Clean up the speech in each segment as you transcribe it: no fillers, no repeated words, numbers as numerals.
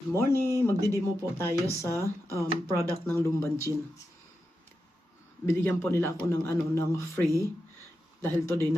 Morning, magdidemo po tayo sa product ng Lumbanjin. Binigyan po nila ako ng free dahil today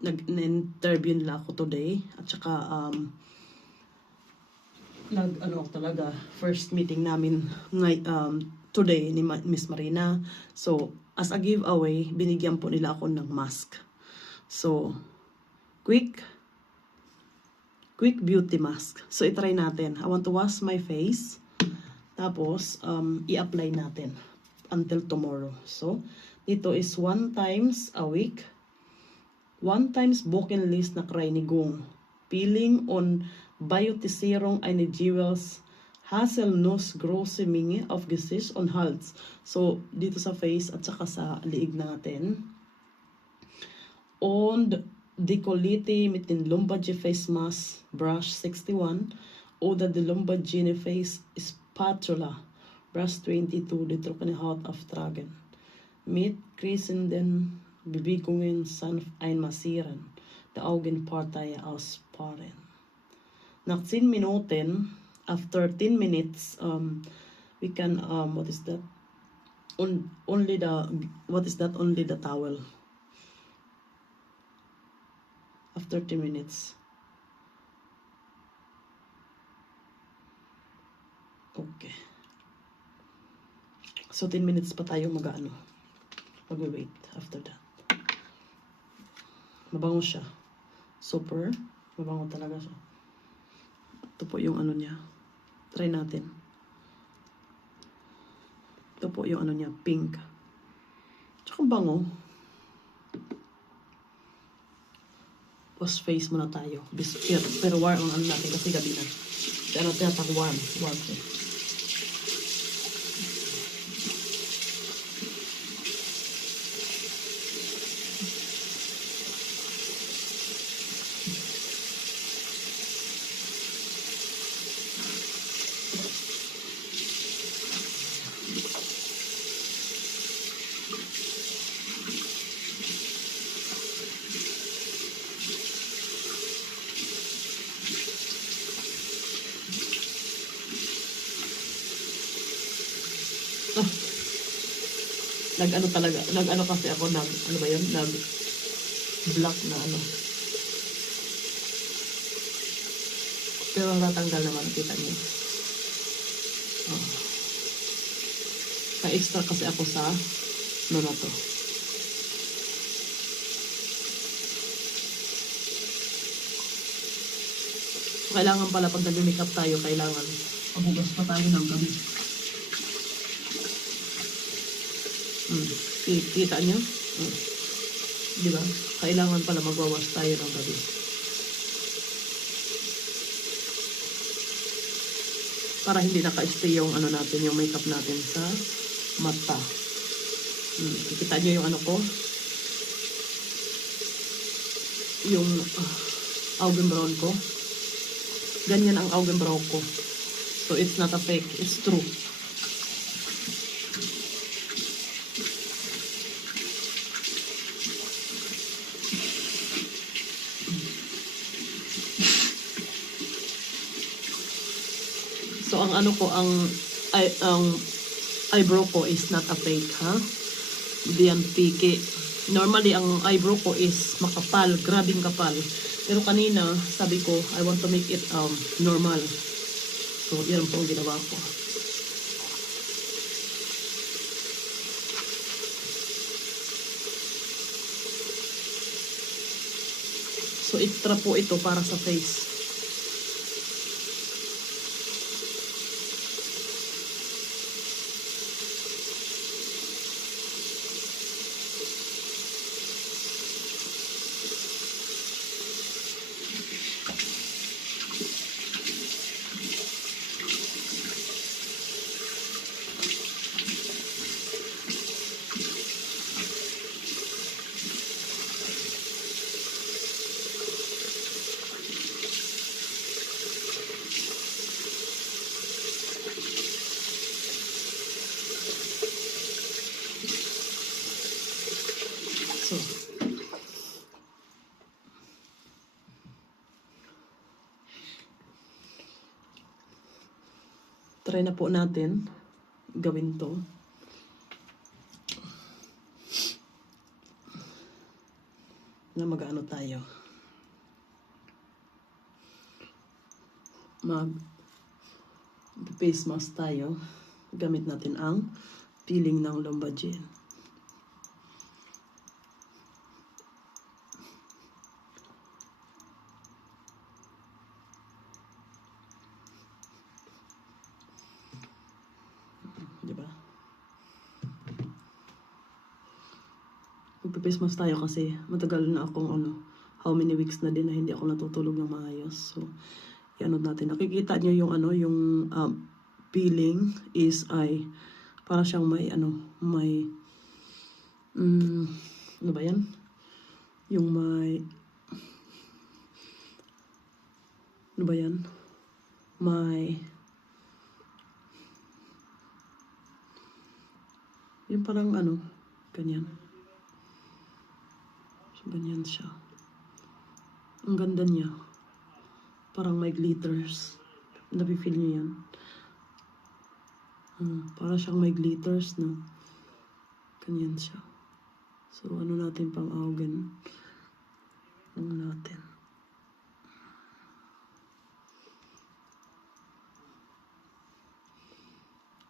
nag-interview nila ako today at saka first meeting namin today ni Miss Marina. So as a giveaway, binigyan po nila ako ng mask. So quick beauty mask. So, itry natin. I want to wash my face. Tapos, i-apply natin until tomorrow. So, dito is 1 times a week. 1 times buken list na kreinigong. Peeling on biotiserong eine jewels hazelnuss grosse minge of Gesicht on Hals. So, dito sa face at saka sa liig natin. Und Decolleté mit den Lumbanjin Face Mask Brush 61 oder die Lumbanjin Face Spatula Brush 22, die trockene Haut auftragen. Mit kreisenden Bewegungen sanft einmassieren, die Augenparteien aussparen. Nach 10 Minuten, after 10 minutes, we can, what is that? Only the towel. After 10 minutes. Okay. So 10 minutes pa tayo mag-wait after that. Mabango siya. Super. Mabango talaga siya. Ito po yung niya. Try natin. Ito po yung niya. Pink. Tsaka bango. Wash face muna tayo. Pero warm ang natin kasi gabi na. Pero tinatak warm. Warm siya. Nag-ano kasi ako nag-block na Pero natanggal naman, kita niyo. Ka-extra kasi ako sa na to. So, kailangan pala pag nag-makeup tayo, kailangan pabugas pa tayo ng gabi. Kita nyo? Diba? Kailangan pala magwawash tayo ng gabi. Para hindi naka-stay yung natin, yung makeup natin sa mata. Kita nyo yung ko? Yung augenbraw ko. Ganyan ang augenbraw ko. So it's not a fake, it's true. So ang eyebrow ko is not a fake, ha? Hindi yan piki. Normally ang eyebrow ko is makapal, grabing kapal. Pero kanina sabi ko, I want to make it normal. So yan po ang ginawa ko. So extra po ito para sa face. try na po natin gawin to. Na mag-ano tayo. Face mask tayo. Gamit natin ang peeling ng Lombagen. Diba? Magpe-face mask tayo kasi matagal na akong how many weeks na din na hindi ako natutulog ng maayos. So, i-ano natin. Nakikita nyo yung yung peeling is para siyang may ano ba yan? Yung may ano ba yan? Yung parang ganyan. So, ganyan siya. Ang ganda niya. Parang may glitters. Napi-feel niyo yan? Para siyang may glitters, no? Ganyan siya. So, ano natin pang awgan? Ano natin?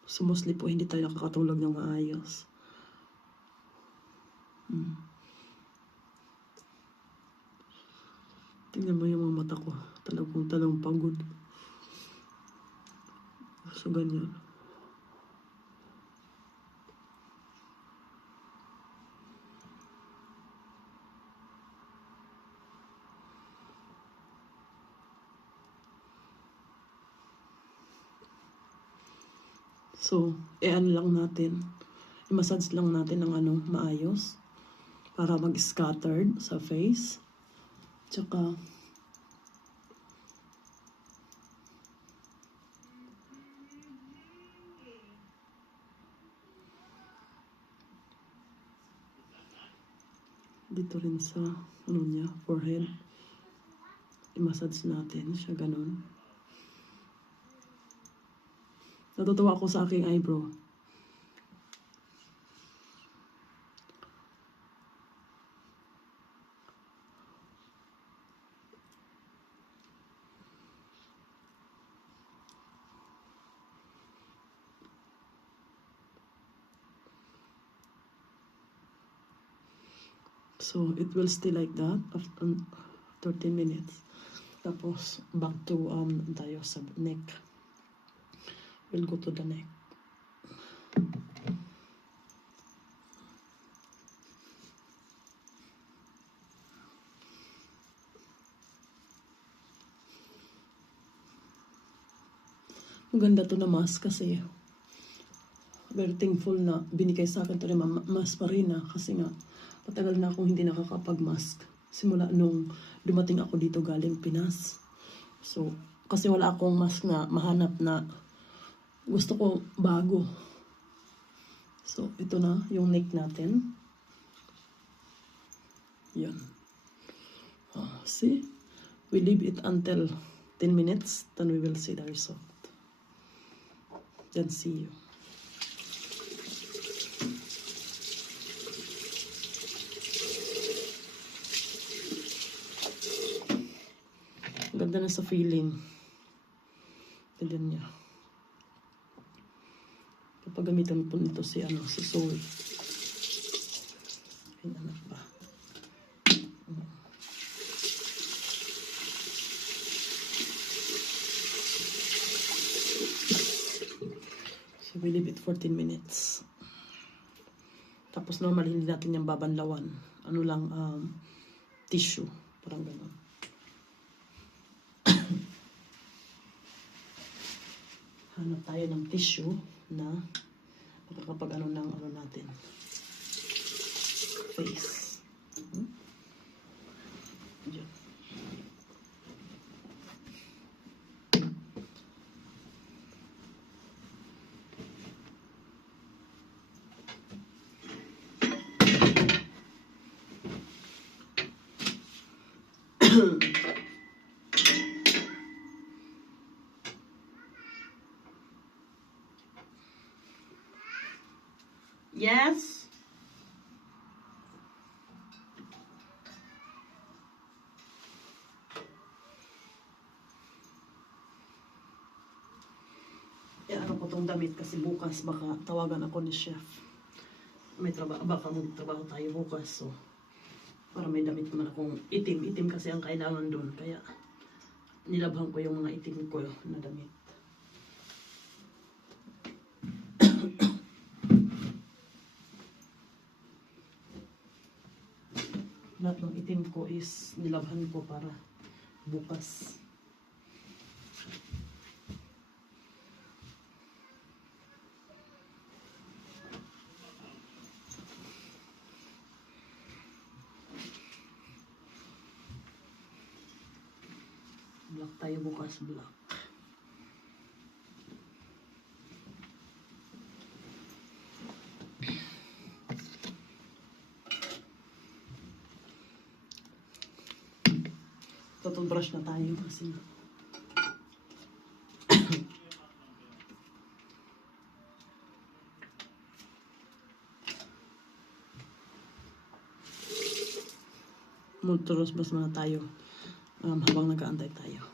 So, mostly po, hindi tayo nakakatulog ng maayos. Tingnan mo yung mga mata ko. Talagang pagod. So, ganyan. So, lang natin. I-massage lang natin ng maayos. Para mag-scattered sa face. Tsaka, dito rin sa, niya, forehead. I-massage natin siya ganun. Natutuwa ako sa aking eyebrow. So, it will stay like that after 30 minutes. Tapos, back to tayo sa neck. We'll go to the neck. Maganda to na mask kasi very thankful na binigay sa akin to ni Mas Marina kasi nga matagal na akong hindi nakakapag-mask simula nung dumating ako dito galing Pinas. So, kasi wala akong mask na mahanap na gusto ko bago. So, ito na yung neck natin. Yan. See? We leave it until 10 minutes, then we will see the result. Then see you. Ganda na sa feeling. Ganda niya. Kapag gamitan po nito si Zoe. Ay, anak ba? So, we leave it 14 minutes. Tapos normally hindi natin yung babanlawan. Ano lang, tissue. Parang gano'n. Hanap tayo ng tissue na makakapag ng natin. Face. Diyan. Yes? Ano ko tong damit kasi bukas baka tawagan ako ni chef. May trabaho, baka magtrabaho tayo bukas, so para may damit naman akong itim kasi ang kailangan doon, kaya nilabhan ko yung mga itim ko na damit. Lahat ng itim ko is nilabhan ko para bukas. Black tayo bukas, black. Toothbrush na tayo kasi magturosbas muna tayo habang nag-aantay tayo.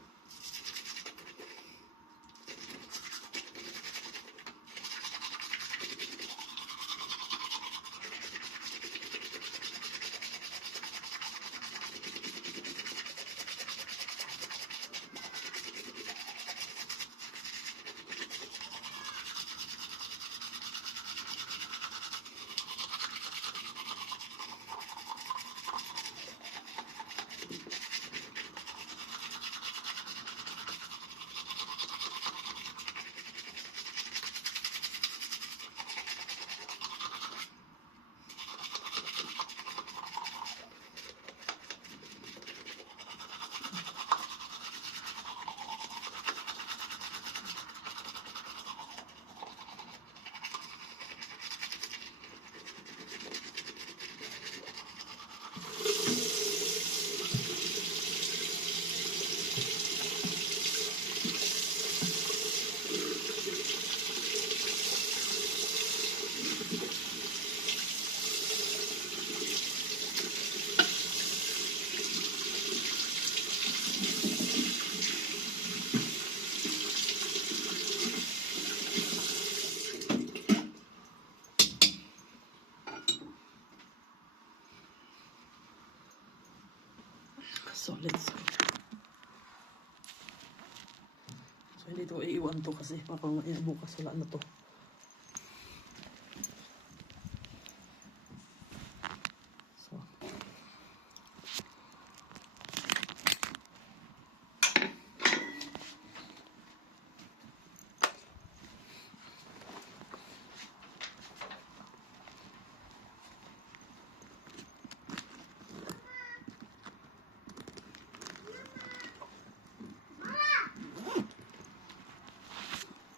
So, let's go. So, hindi ito iiwan to kasi parang bukas wala na to. So,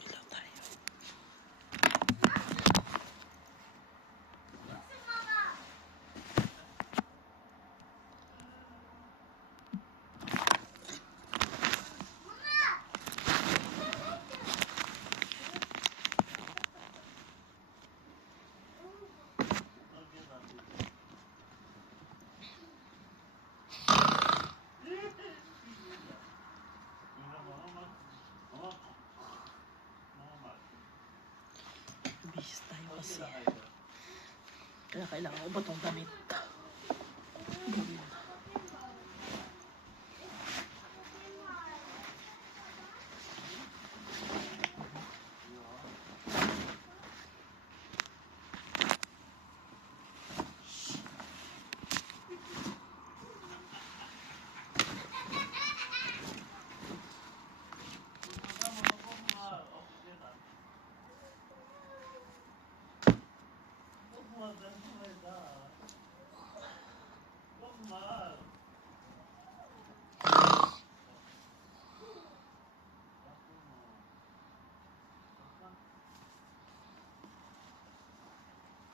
ilaw tayo. Bis tayo kasi. Kaya kailangan ko ba itong damit?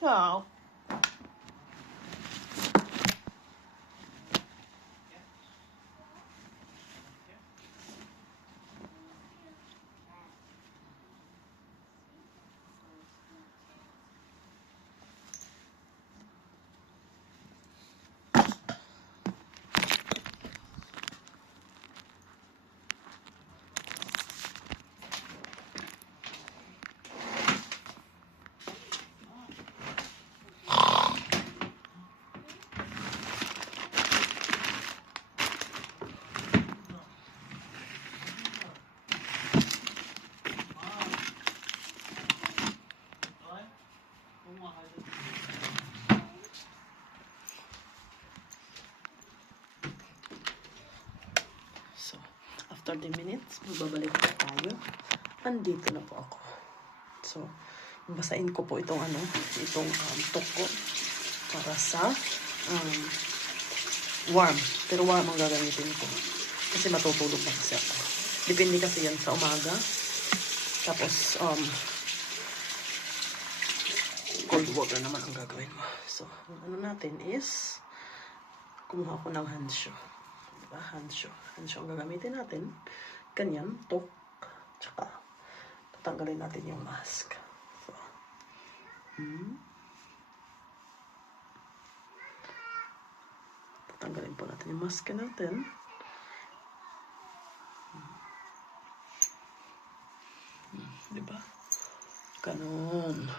Wow. 30 minutes, magbabalik po tayo. Andito na po ako. So, basahin ko po itong toko para sa warm. Pero warm ang gagamitin ko. Kasi matutulog na kasi ako. Depende kasi yan sa umaga. Tapos, cold water naman ang gagawin mo. So, ang ano natin is, kumuha ko ng handsho. Diba? Handsho. Handsho ang gagamitin natin. Ganyan, tok. Tsaka, tatanggalin natin yung mask. So, tatanggalin po natin yung mask natin. Diba? Ganun.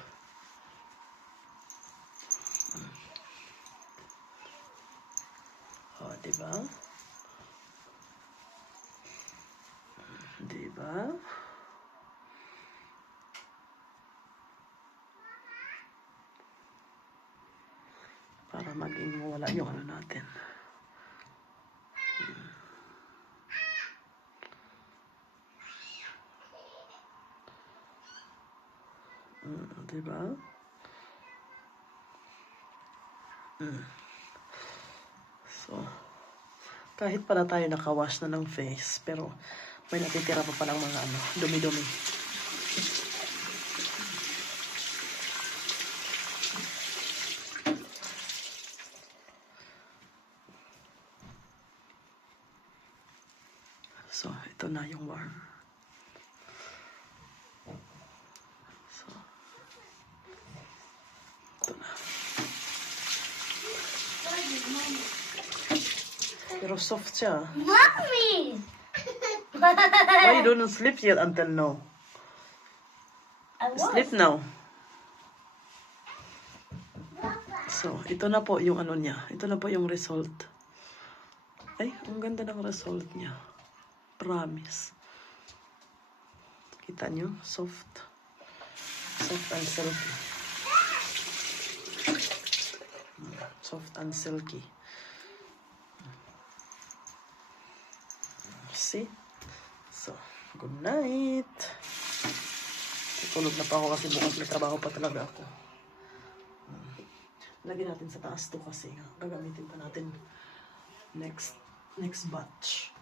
O, diba? Diba? Para maging mawala yung ano natin. Diba? So, kahit pala tayo nakawash na ng face, pero may natitira pa palang mga dumi-dumi. So, ito na yung warm. So, ito na. Pero soft siya. Mommy! Why you don't sleep yet until now? I was. Sleep now. So, ito na po yung ano niya. Ito na po yung result. Ay, ang ganda ng result niya. Promise. Kita nyo? Soft. Soft and silky. Soft and silky. See? So, good night. Tutulog na pa ako kasi bukas may trabaho pa talaga ako. Lagyan natin sa taas to kasi gagamitin pa natin next batch.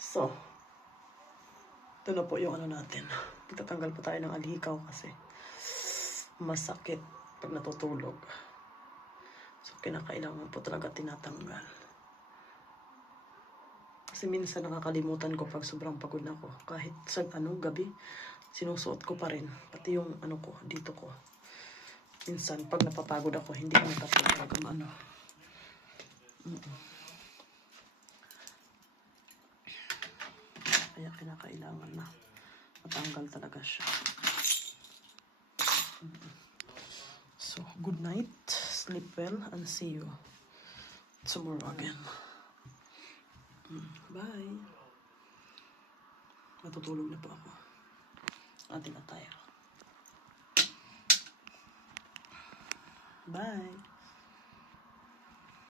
So, ito na po yung ano natin. Tatanggal pa tayo ng alikaw kasi masakit pag natutulog. So, kinakailangan po talaga tinatanggal. Kasi minsan nakakalimutan ko pag sobrang pagod na ako. Kahit sa gabi, sinusuot ko pa rin. Pati yung ko, dito ko. Minsan, pag napapagod ako, hindi ko natapos talaga Kaya kinakailangan na matanggal talaga siya. So, good night. Sleep well and see you tomorrow again. Bye. Matutulog na po ako. Atin na tayo. Bye.